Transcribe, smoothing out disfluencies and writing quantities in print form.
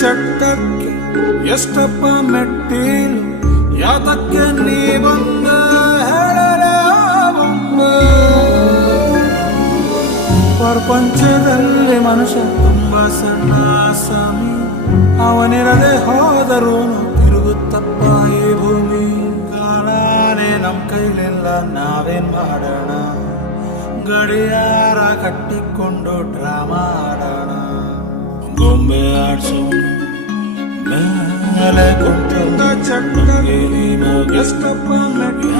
ಚಟ್ಟಕ್ಕೆ ಎಷ್ಟಪ್ಪ ಮೆಟ್ಟಿಲು ಯಾತಕ್ಕೆ ನೀ ಬಂದ ಹೇಳರೆ ಪ್ರಪಂಚದಲ್ಲಿ ಮನುಷ್ಯ ತುಂಬಾ ಸಣ್ಣ ಸ್ವಾಮಿ, ಅವನಿರದೆ ಹೋದರೂ ತಿರುಗುತ್ತಪ್ಪ ಈ ಭೂಮಿ. ಕಾಲಾನೆ ನಮ್ ಕೈಲಿಲ್ಲ ನಾವೇನ್ ಮಾಡೋಣ, ಗಡಿಯಾರ ಕಟ್ಟಿಕೊಂಡು ಡ್ರಾಮಾ ಆಡೋಣ. ಗೊಂಬೆ ಆಡ್ಸೋಣ ಮೇಲೆ ಕುಂತ ಚಟ್ಟಕ್ಕೆ ಎಷ್ಟಪ್ಪ ಮೆಟ್ಟಿ